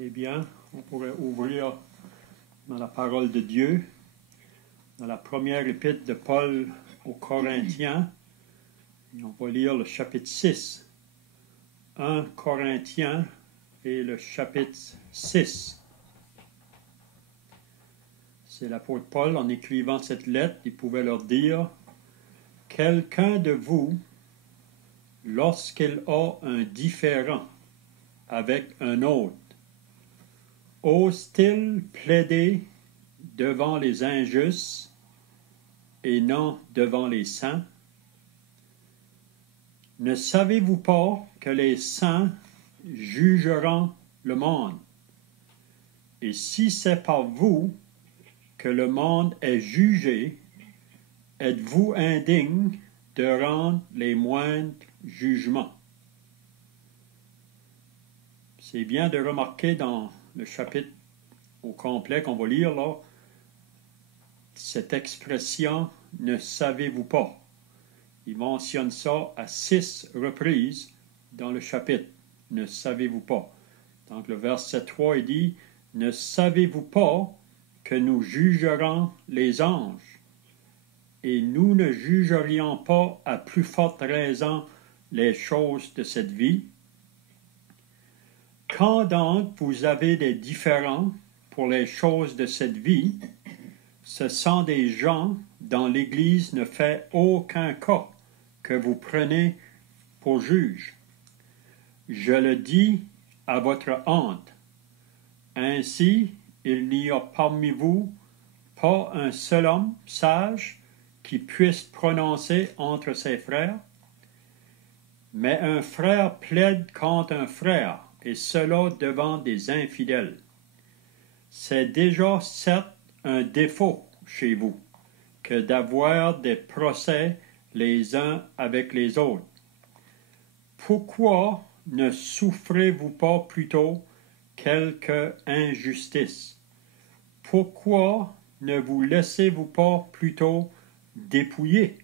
Eh bien, on pourrait ouvrir dans la parole de Dieu, dans la première épître de Paul aux Corinthiens, et on va lire le chapitre 6. 1 Corinthiens et le chapitre 6. C'est l'apôtre Paul, en écrivant cette lettre, il pouvait leur dire « Quelqu'un de vous, lorsqu'il a un différend avec un autre, ose-t-il plaider devant les injustes et non devant les saints? Ne savez-vous pas que les saints jugeront le monde? Et si c'est par vous que le monde est jugé, êtes-vous indigne de rendre les moindres jugements? » C'est bien de remarquer dans le chapitre au complet qu'on va lire là, cette expression « ne savez-vous pas ». Il mentionne ça à 6 reprises dans le chapitre « ne savez-vous pas ». Donc le verset 3, il dit « Ne savez-vous pas que nous jugerons les anges, et nous ne jugerions pas à plus forte raison les choses de cette vie? Quand donc vous avez des différends pour les choses de cette vie, ce sont des gens dont l'Église ne fait aucun cas que vous prenez pour juges. Je le dis à votre honte. Ainsi, il n'y a parmi vous pas un seul homme sage qui puisse prononcer entre ses frères, mais un frère plaide contre un frère, et cela devant des infidèles. C'est déjà certes un défaut chez vous que d'avoir des procès les uns avec les autres. Pourquoi ne souffrez-vous pas plutôt quelque injustice? Pourquoi ne vous laissez-vous pas plutôt dépouiller?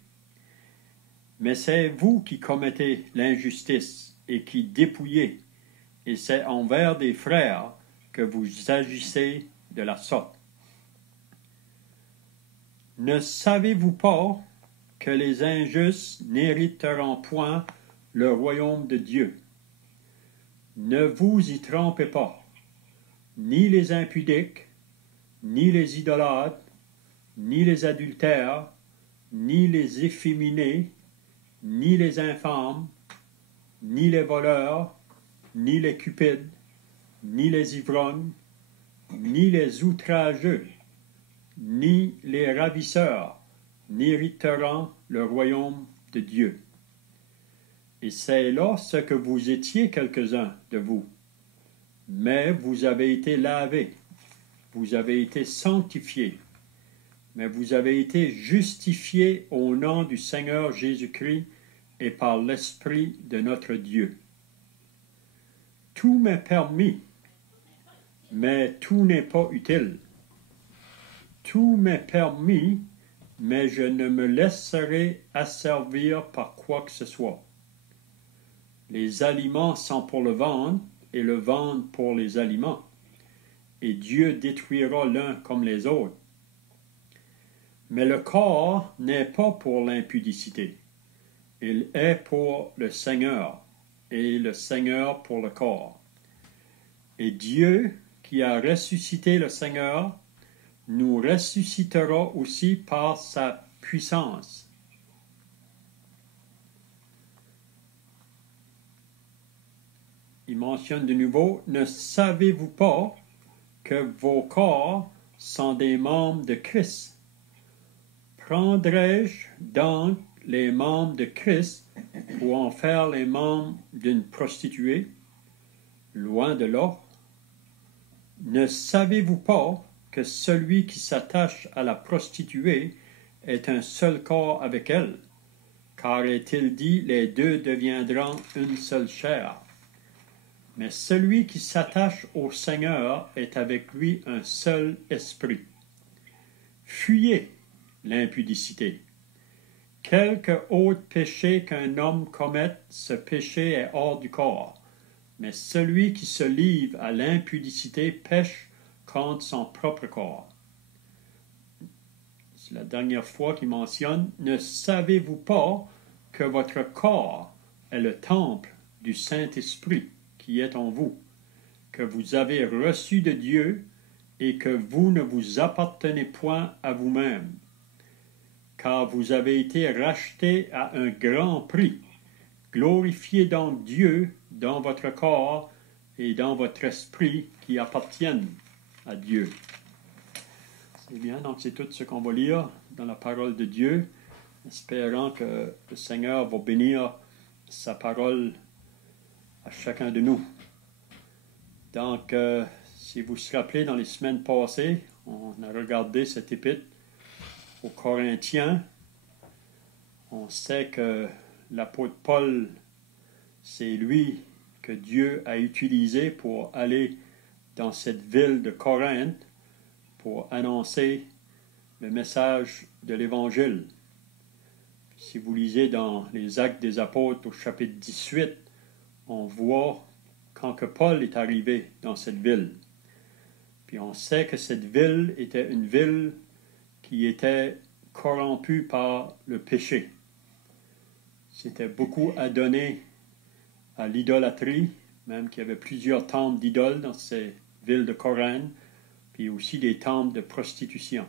Mais c'est vous qui commettez l'injustice et qui dépouillez, et c'est envers des frères que vous agissez de la sorte. Ne savez-vous pas que les injustes n'hériteront point le royaume de Dieu? Ne vous y trompez pas, ni les impudiques, ni les idolâtres, ni les adultères, ni les efféminés, ni les infâmes, ni les voleurs, ni les cupides, ni les ivrognes, ni les outrageux, ni les ravisseurs n'hériteront le royaume de Dieu. Et c'est là ce que vous étiez quelques-uns de vous. Mais vous avez été lavés, vous avez été sanctifiés, mais vous avez été justifiés au nom du Seigneur Jésus-Christ et par l'Esprit de notre Dieu. Tout m'est permis, mais tout n'est pas utile. Tout m'est permis, mais je ne me laisserai asservir par quoi que ce soit. Les aliments sont pour le ventre, et le ventre pour les aliments, et Dieu détruira l'un comme les autres. Mais le corps n'est pas pour l'impudicité, il est pour le Seigneur, et le Seigneur pour le corps. Et Dieu, qui a ressuscité le Seigneur, nous ressuscitera aussi par sa puissance. Il mentionne de nouveau, « Ne savez-vous pas que vos corps sont des membres de Christ? Prendrais-je donc les membres de Christ pour en faire les membres d'une prostituée? Loin de là. Ne savez-vous pas que celui qui s'attache à la prostituée est un seul corps avec elle? Car est-il dit, les deux deviendront une seule chair. Mais celui qui s'attache au Seigneur est avec lui un seul esprit. Fuyez l'impudicité. Quelque autre péché qu'un homme commette, ce péché est hors du corps. mais celui qui se livre à l'impudicité pêche contre son propre corps. C'est la dernière fois qu'il mentionne, ne savez-vous pas que votre corps est le temple du Saint-Esprit qui est en vous, que vous avez reçu de Dieu et que vous ne vous appartenez point à vous-même, car vous avez été rachetés à un grand prix. Glorifiez donc Dieu dans votre corps et dans votre esprit qui appartiennent à Dieu. C'est bien, donc c'est tout ce qu'on va lire dans la parole de Dieu, espérant que le Seigneur va bénir sa parole à chacun de nous. Donc, si vous vous rappelez, dans les semaines passées, on a regardé cette épître aux Corinthiens. On sait que l'apôtre Paul, c'est lui que Dieu a utilisé pour aller dans cette ville de Corinthe pour annoncer le message de l'Évangile. Si vous lisez dans les Actes des Apôtres au chapitre 18, on voit quand que Paul est arrivé dans cette ville. Puis on sait que cette ville était une ville qui était corrompue par le péché. C'était beaucoup adonné à l'idolâtrie, même qu'il y avait plusieurs temples d'idoles dans cette ville de Corinthe, puis aussi des temples de prostitution.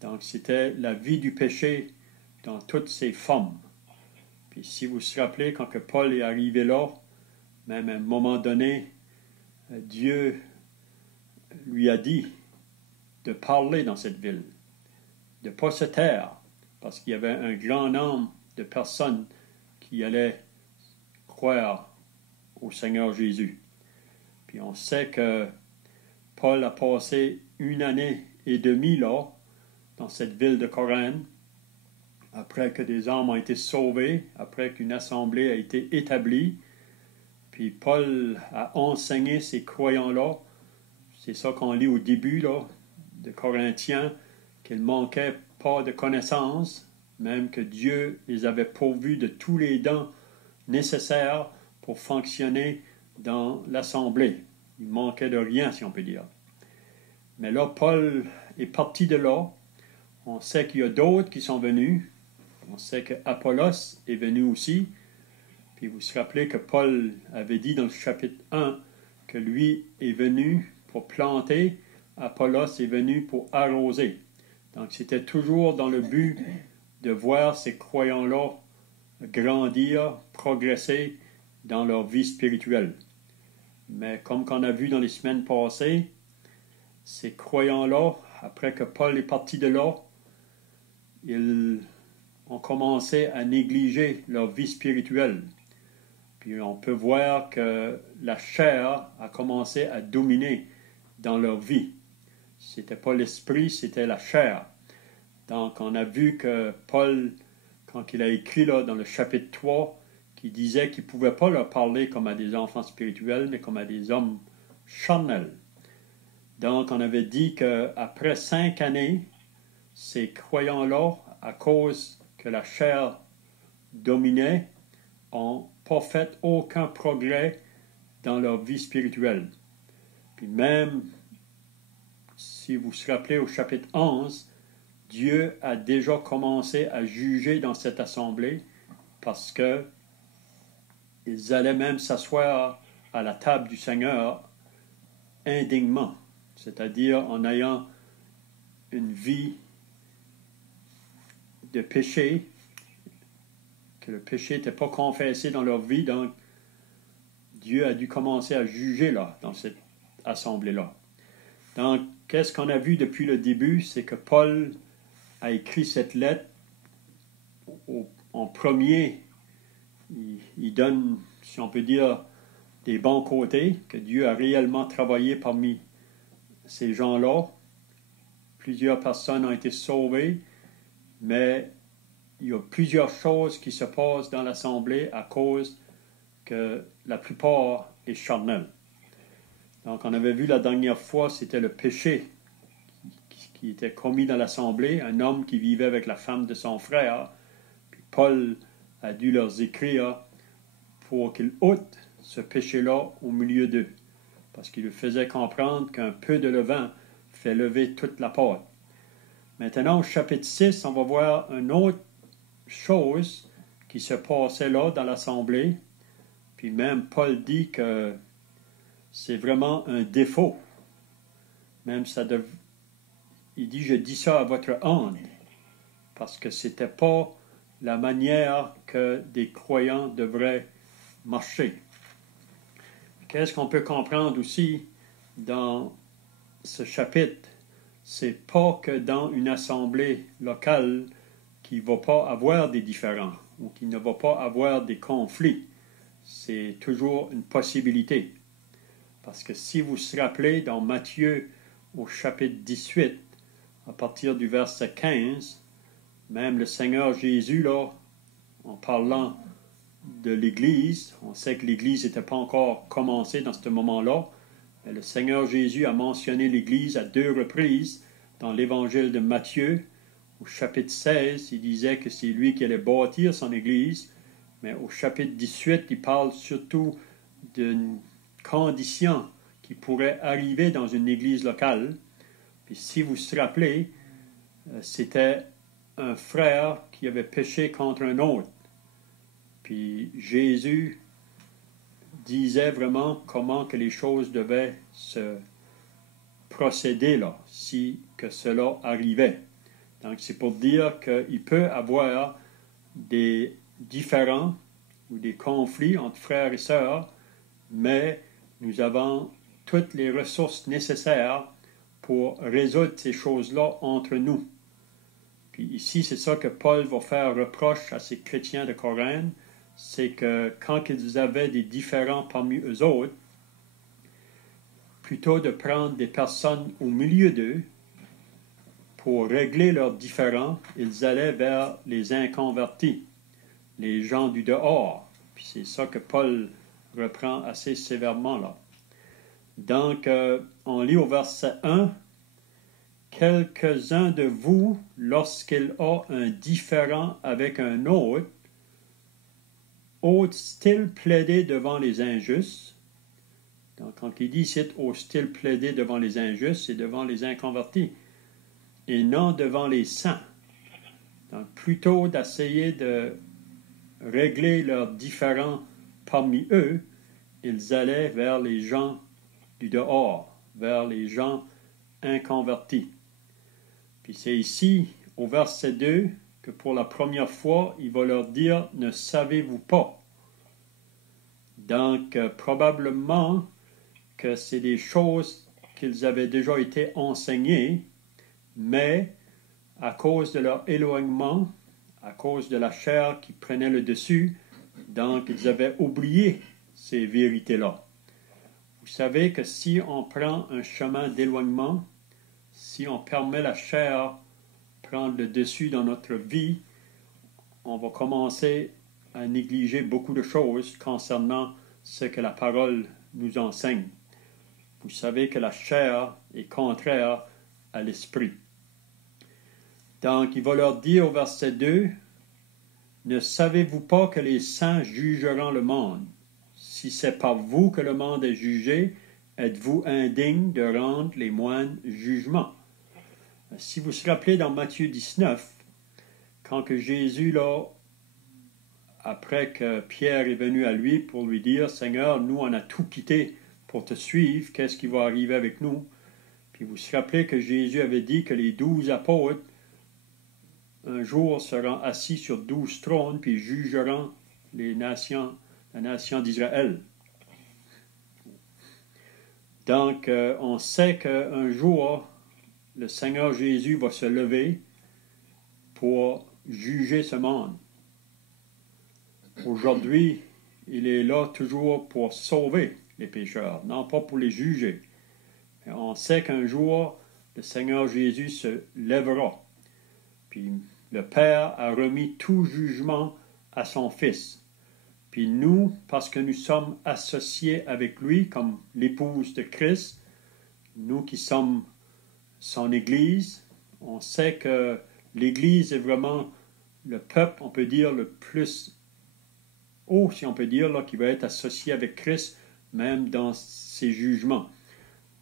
Donc c'était la vie du péché dans toutes ses formes. Puis si vous vous rappelez, quand que Paul est arrivé là, même à un moment donné, Dieu lui a dit de parler dans cette ville, de ne pas se taire, parce qu'il y avait un grand nombre de personnes qui allaient croire au Seigneur Jésus. Puis on sait que Paul a passé 1 année et demie là, dans cette ville de Corinthe, après que des hommes ont été sauvés, après qu'une assemblée a été établie. Puis Paul a enseigné ces croyants-là. C'est ça qu'on lit au début là, de Corinthiens, qu'ils ne manquaient pas de connaissances, même que Dieu les avait pourvus de tous les dons nécessaires pour fonctionner dans l'assemblée. Il manquait de rien, si on peut dire. Mais là, Paul est parti de là. On sait qu'il y a d'autres qui sont venus. On sait que Apollos est venu aussi. Puis vous vous rappelez que Paul avait dit dans le chapitre 1 que lui est venu pour planter, Apollos est venu pour arroser. Donc c'était toujours dans le but de voir ces croyants-là grandir, progresser dans leur vie spirituelle. Mais comme qu'on a vu dans les semaines passées, ces croyants-là, après que Paul est parti de là, ils ont commencé à négliger leur vie spirituelle. Puis on peut voir que la chair a commencé à dominer dans leur vie. C'était pas l'esprit, c'était la chair. Donc on a vu que Paul, quand il a écrit là, dans le chapitre 3, qui disait qu'il ne pouvait pas leur parler comme à des enfants spirituels, mais comme à des hommes charnels. Donc on avait dit qu'après 5 années, ces croyants-là, à cause que la chair dominait, n'ont pas fait aucun progrès dans leur vie spirituelle. Puis même, si vous vous rappelez au chapitre 11, Dieu a déjà commencé à juger dans cette assemblée parce que ils allaient même s'asseoir à la table du Seigneur indignement, c'est-à-dire en ayant une vie de péché, que le péché n'était pas confessé dans leur vie, donc Dieu a dû commencer à juger là, dans cette assemblée-là. Donc, qu'est-ce qu'on a vu depuis le début? C'est que Paul a écrit cette lettre en premier. Il donne, si on peut dire, des bons côtés, que Dieu a réellement travaillé parmi ces gens-là. Plusieurs personnes ont été sauvées, mais il y a plusieurs choses qui se passent dans l'assemblée à cause que la plupart est charnel. Donc, on avait vu la dernière fois, c'était le péché qui était commis dans l'assemblée, un homme qui vivait avec la femme de son frère. Puis Paul a dû leur écrire pour qu'ils ôtent ce péché-là au milieu d'eux, parce qu'il lui faisait comprendre qu'un peu de levain fait lever toute la pâte. Maintenant, au chapitre 6, on va voir une autre chose qui se passait là dans l'Assemblée, puis même Paul dit que c'est vraiment un défaut. Même il dit, je dis ça à votre honte, parce que c'était pas la manière que des croyants devraient marcher. Qu'est-ce qu'on peut comprendre aussi dans ce chapitre? C'est pas que dans une assemblée locale qu'il ne va pas avoir des différends ou qu'il ne va pas avoir des conflits. C'est toujours une possibilité. Parce que si vous vous rappelez dans Matthieu au chapitre 18, à partir du verset 15, même le Seigneur Jésus, là, en parlant de l'Église, on sait que l'Église n'était pas encore commencée dans ce moment-là, mais le Seigneur Jésus a mentionné l'Église à 2 reprises dans l'Évangile de Matthieu. Au chapitre 16, il disait que c'est lui qui allait bâtir son Église, mais au chapitre 18, il parle surtout d'une condition qui pourrait arriver dans une Église locale. Puis si vous vous rappelez, c'était un frère qui avait péché contre un autre. Puis Jésus disait vraiment comment que les choses devaient se procéder là, si que cela arrivait. Donc c'est pour dire qu'il peut avoir des différends ou des conflits entre frères et sœurs, mais nous avons toutes les ressources nécessaires pour résoudre ces choses-là entre nous. Puis ici, c'est ça que Paul va faire reproche à ces chrétiens de Corinthe, c'est que quand ils avaient des différends parmi eux autres, plutôt de prendre des personnes au milieu d'eux pour régler leurs différends, ils allaient vers les inconvertis, les gens du dehors. Puis c'est ça que Paul reprend assez sévèrement là. Donc, on lit au verset 1, « Quelques-uns de vous, lorsqu'il a un différend avec un autre, osent-ils plaider devant les injustes? » Donc, quand il dit ici « osent-ils plaider devant les injustes », c'est devant les inconvertis, et non devant les saints. Donc, plutôt d'essayer de régler leurs différends parmi eux, ils allaient vers les gens du dehors, vers les gens inconvertis. Puis c'est ici, au verset 2, que pour la première fois, il va leur dire « Ne savez-vous pas ?» Donc, probablement que c'est des choses qu'ils avaient déjà été enseignées, mais à cause de leur éloignement, à cause de la chair qui prenait le dessus, donc ils avaient oublié ces vérités-là. Vous savez que si on prend un chemin d'éloignement, si on permet la chair prendre le dessus dans notre vie, on va commencer à négliger beaucoup de choses concernant ce que la parole nous enseigne. Vous savez que la chair est contraire à l'esprit. Donc, il va leur dire au verset 2, « Ne savez-vous pas que les saints jugeront le monde? Si c'est par vous que le monde est jugé, êtes-vous indigne de rendre les moines jugement? » Si vous vous rappelez dans Matthieu 19, quand que Jésus, là, après que Pierre est venu à lui pour lui dire, « Seigneur, nous, on a tout quitté pour te suivre, qu'est-ce qui va arriver avec nous? » Puis vous vous rappelez que Jésus avait dit que les 12 apôtres, un jour, seront assis sur 12 trônes, puis jugeront la nation d'Israël. Donc, on sait qu'un jour, le Seigneur Jésus va se lever pour juger ce monde. Aujourd'hui, il est là toujours pour sauver les pécheurs, non pas pour les juger. Mais on sait qu'un jour, le Seigneur Jésus se lèvera. Puis le Père a remis tout jugement à son Fils. Puis nous, parce que nous sommes associés avec lui comme l'épouse de Christ, nous qui sommes son Église, on sait que l'Église est vraiment le peuple, on peut dire, le plus haut, si on peut dire, là, qui va être associé avec Christ, même dans ses jugements.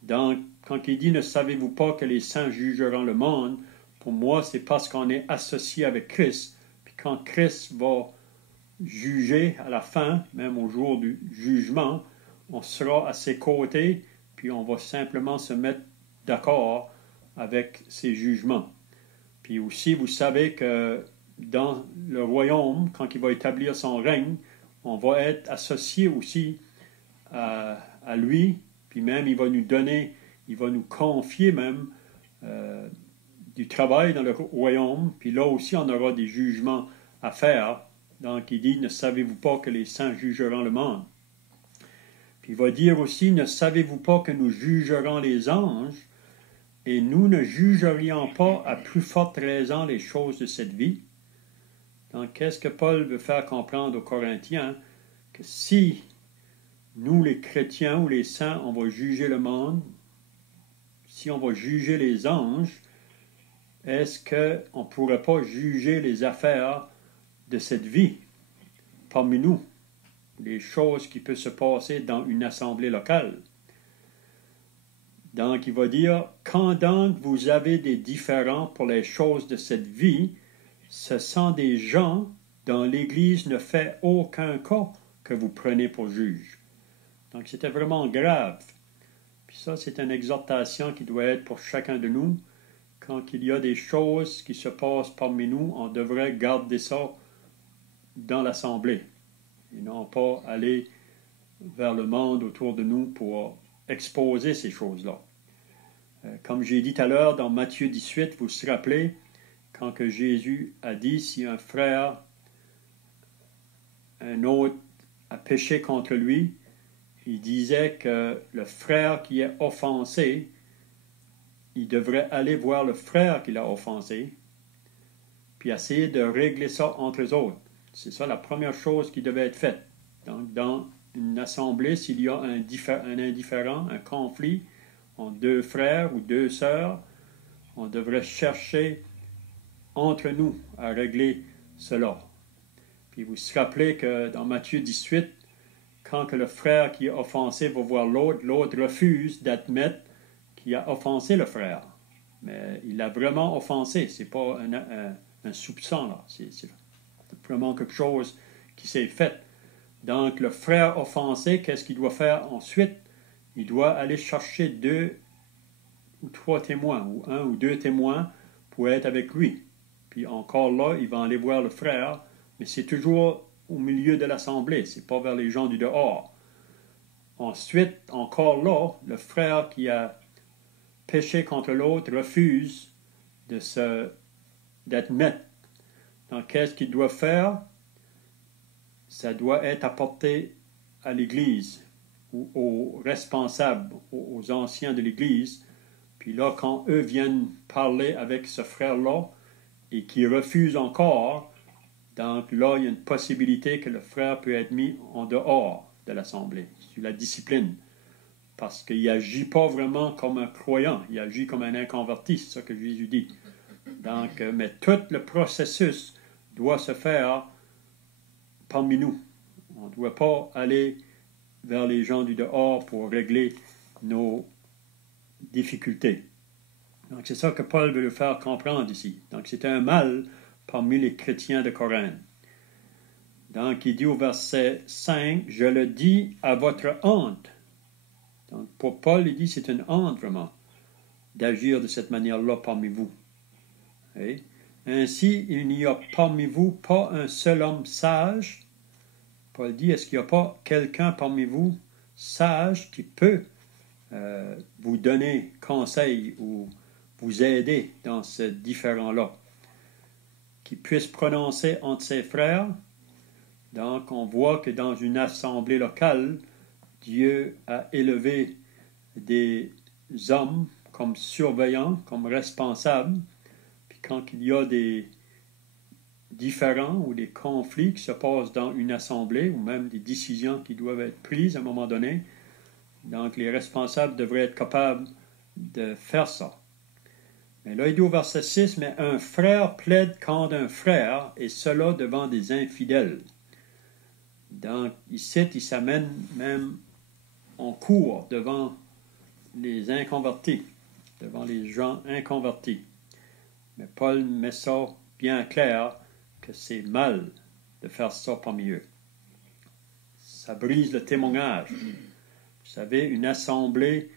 Quand il dit « Ne savez-vous pas que les saints jugeront le monde », pour moi, c'est parce qu'on est associé avec Christ. Puis quand Christ va juger à la fin, même au jour du jugement, on sera à ses côtés, puis on va simplement se mettre d'accord avec ses jugements. Puis aussi, vous savez que dans le royaume, quand il va établir son règne, on va être associé aussi à lui, puis même il va nous donner, il va nous confier même du travail dans le royaume, puis là aussi on aura des jugements à faire. Donc il dit, ne savez-vous pas que les saints jugeront le monde? Puis il va dire aussi, ne savez-vous pas que nous jugerons les anges, et nous ne jugerions pas à plus forte raison les choses de cette vie? Donc qu'est-ce que Paul veut faire comprendre aux Corinthiens? Que si nous les chrétiens ou les saints, on va juger le monde, si on va juger les anges, est-ce qu'on ne pourrait pas juger les affaires de cette vie parmi nous, les choses qui peuvent se passer dans une assemblée locale? Donc, il va dire, quand donc vous avez des différends pour les choses de cette vie, ce sont des gens dont l'Église ne fait aucun cas que vous prenez pour juge. Donc, c'était vraiment grave. Puis ça, c'est une exhortation qui doit être pour chacun de nous. Quand il y a des choses qui se passent parmi nous, on devrait garder ça dans l'assemblée et non pas aller vers le monde autour de nous pour exposer ces choses-là. Comme j'ai dit tout à l'heure dans Matthieu 18, vous vous rappelez, quand que Jésus a dit, si un frère, un autre a péché contre lui, il disait que le frère qui est offensé, il devrait aller voir le frère qui l'a offensé, puis essayer de régler ça entre eux autres. C'est ça la première chose qui devait être faite. Donc, dans une assemblée, s'il y a un indifférent, un conflit entre deux frères ou deux sœurs, on devrait chercher entre nous à régler cela. Puis vous vous rappelez que dans Matthieu 18, quand que le frère qui est offensé va voir l'autre, l'autre refuse d'admettre qu'il a offensé le frère. Mais il a vraiment offensé. Ce n'est pas un soupçon, là. C'est vraiment quelque chose qui s'est fait. Donc, le frère offensé, qu'est-ce qu'il doit faire ensuite? Il doit aller chercher 2 ou 3 témoins, ou 1 ou 2 témoins pour être avec lui. Puis encore là, il va aller voir le frère, mais c'est toujours au milieu de l'assemblée, c'est pas vers les gens du dehors. Ensuite, encore là, le frère qui a péché contre l'autre refuse d'admettre. Donc, qu'est-ce qu'il doit faire? Ça doit être apporté à l'Église, ou aux responsables, aux anciens de l'Église. Puis là, quand eux viennent parler avec ce frère-là, et qui refuse encore, donc là, il y a une possibilité que le frère peut être mis en dehors de l'Assemblée, sur la discipline, parce qu'il n'agit pas vraiment comme un croyant, il agit comme un inconverti, c'est ça que Jésus dit. Donc, mais tout le processus doit se faire parmi nous. On ne doit pas aller vers les gens du dehors pour régler nos difficultés. Donc, c'est ça que Paul veut le faire comprendre ici. Donc, c'est un mal parmi les chrétiens de Corinthe. Donc, il dit au verset 5, « Je le dis à votre honte. » Donc, pour Paul, il dit, c'est une honte vraiment d'agir de cette manière-là parmi vous. Et ainsi, il n'y a parmi vous pas un seul homme sage. Paul dit, est-ce qu'il n'y a pas quelqu'un parmi vous sage qui peut vous donner conseil ou vous aider dans ce différend-là, qui puisse prononcer entre ses frères? Donc, on voit que dans une assemblée locale, Dieu a élevé des hommes comme surveillants, comme responsables. Puis quand il y a des différends ou des conflits qui se passent dans une assemblée, ou même des décisions qui doivent être prises à un moment donné, donc les responsables devraient être capables de faire ça. Mais là, il dit au verset 6, « Mais un frère plaide contre un frère, et cela devant des infidèles. » Donc, ici, il s'amène même en cours devant les inconvertis, devant les gens inconvertis. Mais Paul met ça bien clair que c'est mal de faire ça parmi eux. Ça brise le témoignage. Vous savez, une assemblée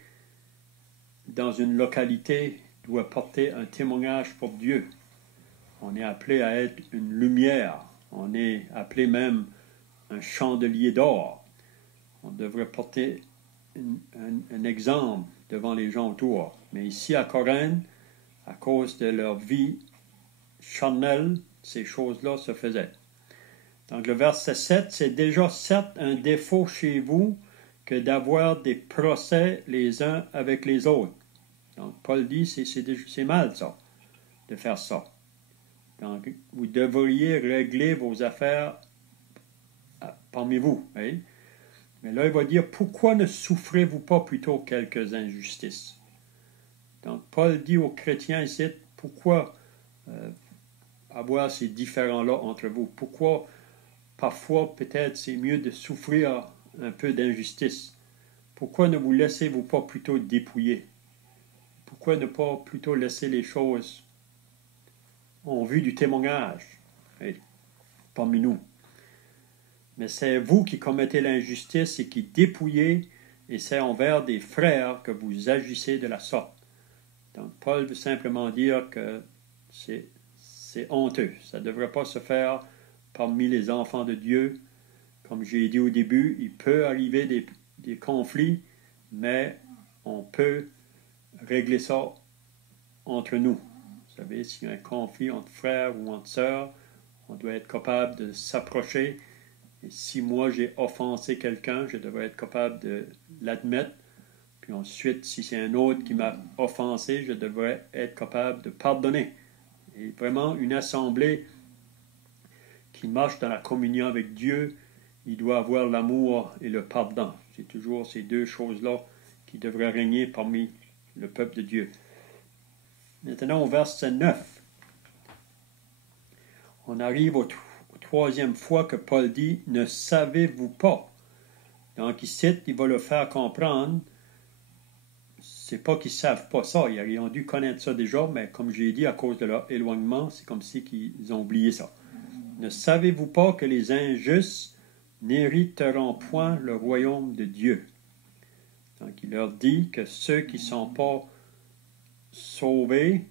dans une localité doit porter un témoignage pour Dieu. On est appelé à être une lumière. On est appelé même un chandelier d'or. On devrait porter un exemple devant les gens autour. Mais ici à Corinthe, à cause de leur vie charnelle, ces choses-là se faisaient. Donc le verset 7, c'est déjà certes un défaut chez vous que d'avoir des procès les uns avec les autres. Donc Paul dit, c'est mal ça, de faire ça. Donc vous devriez régler vos affaires parmi vous. Hein? Mais là, il va dire, pourquoi ne souffrez-vous pas plutôt quelques injustices? Donc Paul dit aux chrétiens ici, pourquoi avoir ces différends-là entre vous? Pourquoi parfois peut-être c'est mieux de souffrir un peu d'injustice? Pourquoi ne vous laissez-vous pas plutôt dépouiller? Pourquoi ne pas plutôt laisser les choses en vue du témoignage parmi nous? Mais c'est vous qui commettez l'injustice et qui dépouillez, et c'est envers des frères que vous agissez de la sorte. Donc Paul veut simplement dire que c'est honteux. Ça ne devrait pas se faire parmi les enfants de Dieu. Comme j'ai dit au début, il peut arriver des conflits, mais on peut régler ça entre nous. Vous savez, s'il y a un conflit entre frères ou entre sœurs, on doit être capable de s'approcher. Et si moi j'ai offensé quelqu'un, je devrais être capable de l'admettre. Puis ensuite, si c'est un autre qui m'a offensé, je devrais être capable de pardonner. Et vraiment, une assemblée qui marche dans la communion avec Dieu, il doit avoir l'amour et le pardon. C'est toujours ces deux choses-là qui devraient régner parmi le peuple de Dieu. Maintenant, au verset 9, on arrive au troisième fois que Paul dit « Ne savez-vous pas ?» Donc ici, il va le faire comprendre. C'est pas qu'ils ne savent pas ça. Ils ont dû connaître ça déjà, mais comme j'ai dit, à cause de leur éloignement, c'est comme si ils ont oublié ça. « Ne savez-vous pas que les injustes n'hériteront point le royaume de Dieu? » Donc il leur dit que ceux qui ne sont pas sauvés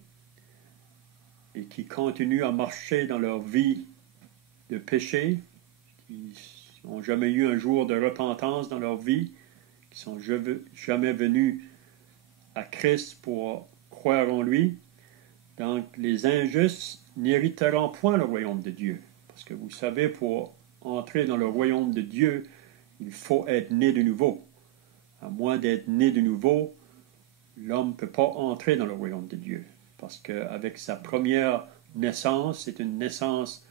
et qui continuent à marcher dans leur vie de péché, qui n'ont jamais eu un jour de repentance dans leur vie, qui ne sont jamais venus à Christ pour croire en lui. Donc, les injustes n'hériteront point le royaume de Dieu. Parce que vous savez, pour entrer dans le royaume de Dieu, il faut être né de nouveau. À moins d'être né de nouveau, l'homme ne peut pas entrer dans le royaume de Dieu. Parce qu'avec sa première naissance, c'est une naissance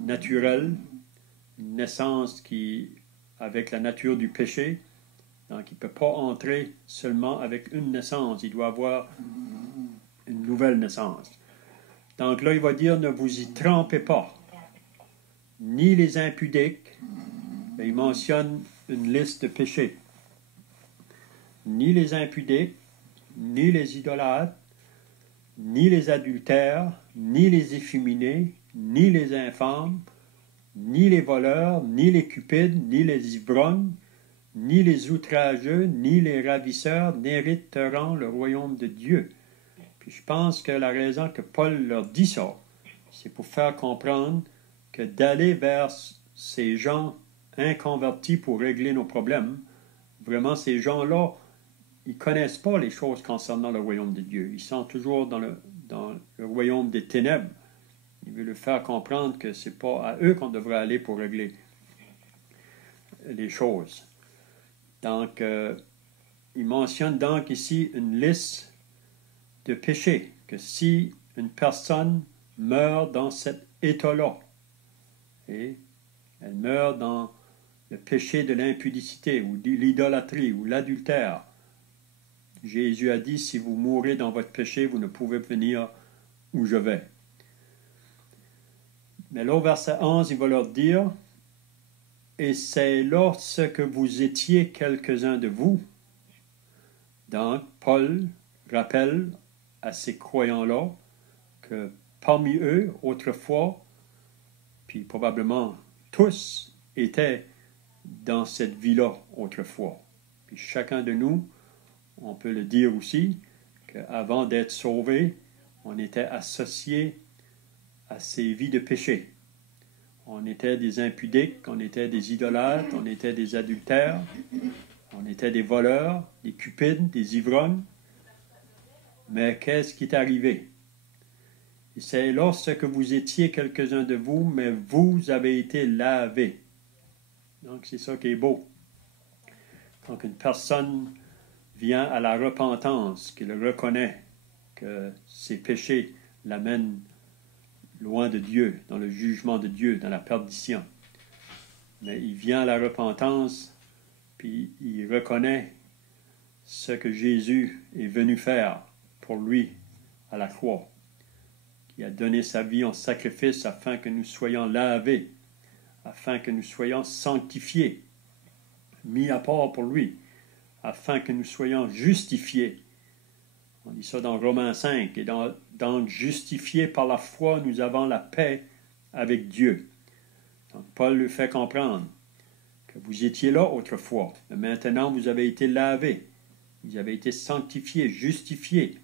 naturelle, une naissance qui, avec la nature du péché, donc il ne peut pas entrer seulement avec une naissance, il doit avoir une nouvelle naissance. Donc là, il va dire, ne vous y trompez pas, ni les impudiques, et il mentionne une liste de péchés, ni les impudiques, ni les idolâtres, ni les adultères, ni les efféminés, ni les infâmes, ni les voleurs, ni les cupides, ni les ivrognes, ni les outrageux, ni les ravisseurs n'hériteront le royaume de Dieu. Puis je pense que la raison que Paul leur dit ça, c'est pour faire comprendre que d'aller vers ces gens inconvertis pour régler nos problèmes, vraiment ces gens-là, ils ne connaissent pas les choses concernant le royaume de Dieu. Ils sont toujours dans le royaume des ténèbres. Il veut leur faire comprendre que ce n'est pas à eux qu'on devrait aller pour régler les choses. Donc, il mentionne donc ici une liste de péchés, que si une personne meurt dans cet état-là, et elle meurt dans le péché de l'impudicité, ou de l'idolâtrie, ou l'adultère, Jésus a dit, si vous mourrez dans votre péché, vous ne pouvez venir où je vais. Mais là, au verset 11, il va leur dire, Et c'est lorsque vous étiez quelques-uns de vous. Donc, Paul rappelle à ces croyants-là que parmi eux, autrefois, puis probablement tous, étaient dans cette vie-là autrefois. Puis chacun de nous, on peut le dire aussi, qu'avant d'être sauvé, on était associé à ces vies de péché. On était des impudiques, on était des idolâtres, on était des adultères, on était des voleurs, des cupides, des ivrognes. Mais qu'est-ce qui est arrivé? Et c'est lorsque vous étiez quelques-uns de vous, mais vous avez été lavés. Donc c'est ça qui est beau. Quand une personne vient à la repentance, qu'il reconnaît que ses péchés l'amènent loin de Dieu, dans le jugement de Dieu, dans la perdition. Mais il vient à la repentance, puis il reconnaît ce que Jésus est venu faire pour lui à la croix. Il a donné sa vie en sacrifice afin que nous soyons lavés, afin que nous soyons sanctifiés, mis à part pour lui, afin que nous soyons justifiés. On dit ça dans Romains 5. Et donc, justifiés par la foi, nous avons la paix avec Dieu. Donc, Paul le fait comprendre que vous étiez là autrefois, mais maintenant vous avez été lavés, vous avez été sanctifiés, justifiés,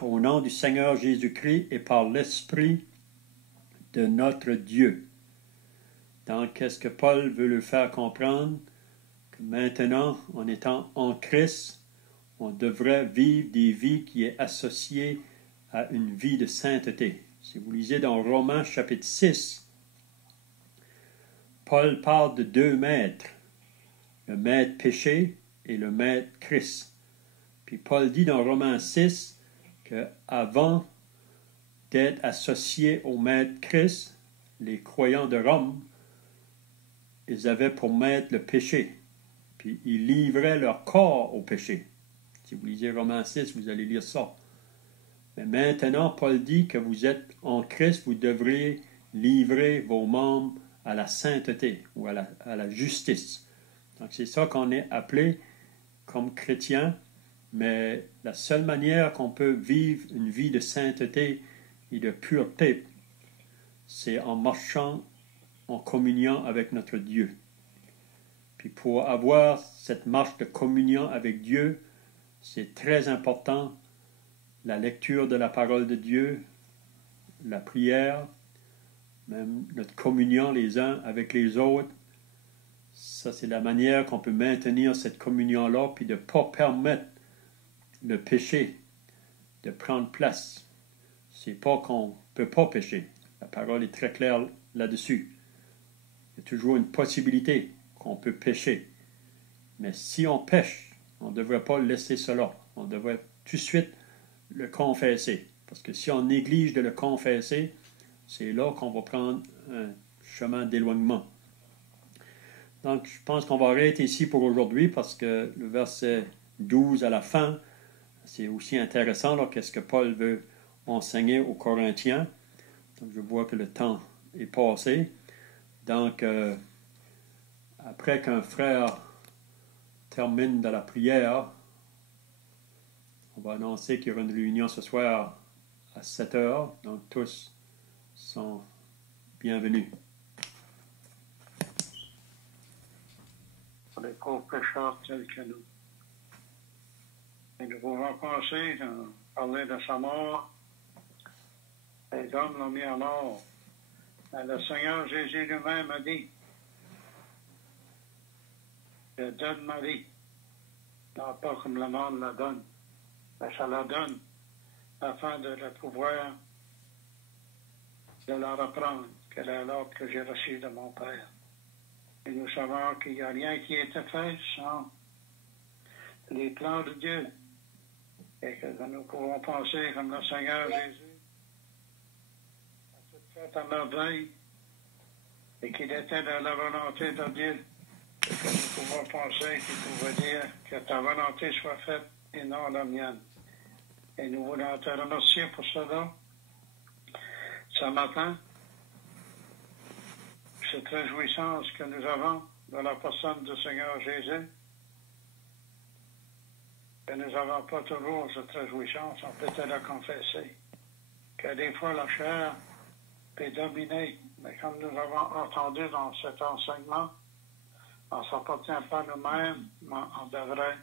au nom du Seigneur Jésus-Christ et par l'Esprit de notre Dieu. Donc, qu'est-ce que Paul veut le faire comprendre? Que maintenant, en étant en Christ, on devrait vivre des vies qui est associées à une vie de sainteté. Si vous lisez dans Romains chapitre 6, Paul parle de deux maîtres, le maître péché et le maître Christ. Puis Paul dit dans Romains 6 qu'avant d'être associés au maître Christ, les croyants de Rome, ils avaient pour maître le péché. Puis ils livraient leur corps au péché. Si vous lisez Romains 6, vous allez lire ça. Mais maintenant, Paul dit que vous êtes en Christ, vous devriez livrer vos membres à la sainteté ou à la justice. Donc c'est ça qu'on est appelé comme chrétien, mais la seule manière qu'on peut vivre une vie de sainteté et de pureté, c'est en marchant en communion avec notre Dieu. Puis pour avoir cette marche de communion avec Dieu, c'est très important la lecture de la parole de Dieu, la prière, même notre communion les uns avec les autres. Ça, c'est la manière qu'on peut maintenir cette communion-là, puis de ne pas permettre le péché de prendre place. C'est pas qu'on ne peut pas pécher. La parole est très claire là-dessus. Il y a toujours une possibilité qu'on peut pécher. Mais si on pêche, on ne devrait pas laisser cela. On devrait tout de suite le confesser. Parce que si on néglige de le confesser, c'est là qu'on va prendre un chemin d'éloignement. Donc, je pense qu'on va arrêter ici pour aujourd'hui parce que le verset 12 à la fin, c'est aussi intéressant. Là, qu'est-ce que Paul veut enseigner aux Corinthiens. Donc, je vois que le temps est passé. Donc, après qu'un frère termine de la prière, on va annoncer qu'il y aura une réunion ce soir à 7 heures. Donc, tous sont bienvenus. Pour les pauvres pécheurs tels que nous. Et nous pouvons penser, parler de sa mort. Les hommes l'ont mis à mort. Mais le Seigneur Jésus lui-même a dit, je donne ma vie, non pas comme le monde la donne, mais ça la donne afin de le pouvoir de la reprendre, quel est l'ordre que j'ai reçu de mon Père. Et nous savons qu'il n'y a rien qui a été fait sans les plans de Dieu. Et que nous pouvons penser comme le Seigneur Jésus a tout fait à merveille et qu'il était dans la volonté de Dieu. Et que nous pouvons penser qu'il pouvait dire que ta volonté soit faite et non la mienne. Et nous voulons te remercier pour cela. Ce matin, cette réjouissance que nous avons dans la personne du Seigneur Jésus, que nous n'avons pas toujours cette réjouissance, on peut la confesser, que des fois la chair peut dominer, mais comme nous avons entendu dans cet enseignement, on ne s'appartient pas nous-mêmes, mais on devrait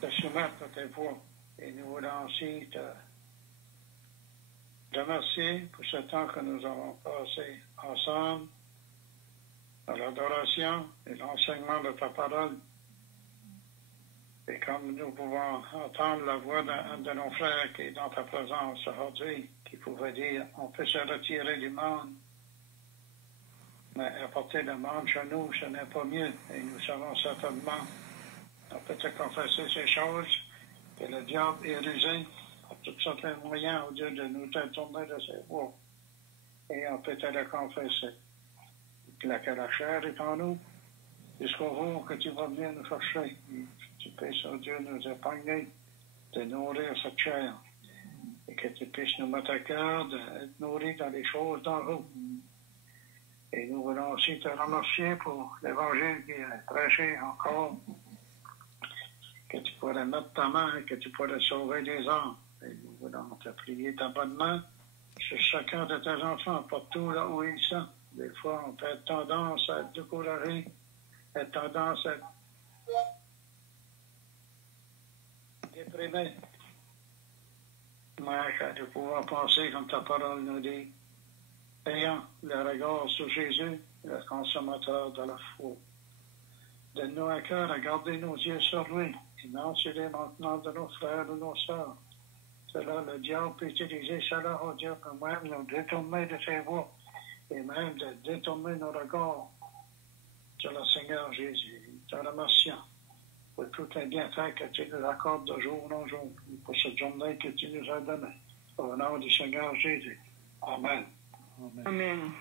te soumettre à tes voix. Et nous voulons aussi te remercier pour ce temps que nous avons passé ensemble, dans l'adoration et l'enseignement de ta parole. Et comme nous pouvons entendre la voix d'un de nos frères qui est dans ta présence aujourd'hui, qui pouvait dire, on peut se retirer du monde, mais apporter le monde chez nous, ce n'est pas mieux. Et nous savons certainement, on peut te confesser ces choses, que le diable est rusé par toutes sortes de moyens au lieu de nous détourner de ses voies. Et on peut te le confesser. Que la chair est en nous, jusqu'au jour que tu vas venir nous chercher. Et tu puisses, oh Dieu, nous épargner de nourrir cette chair. Et que tu puisses nous mettre à cœur d'être nourris dans les choses d'en haut. Et nous voulons aussi te remercier pour l'évangile qui est prêché encore. Que tu pourrais mettre ta main et que tu pourrais sauver des âmes. Et nous voulons te prier abondamment sur chacun de tes enfants, partout là où ils sont. Des fois, on peut être tendance à être découragé, être tendance à être déprimé. Mais de pouvoir penser, comme ta parole nous dit, ayant le regard sur Jésus, le consommateur de la foi. Donne-nous un cœur à garder nos yeux sur lui, et non sur les manquements de nos frères ou nos sœurs. Cela, le diable peut utiliser cela, oh Dieu, pour même nous détourner de ses voies, et même de détourner nos regards sur le Seigneur Jésus. Te remercions pour tous les bienfaits que tu nous accordes de jour en jour, pour cette journée que tu nous as donnée. Au nom du Seigneur Jésus. Amen. Amen.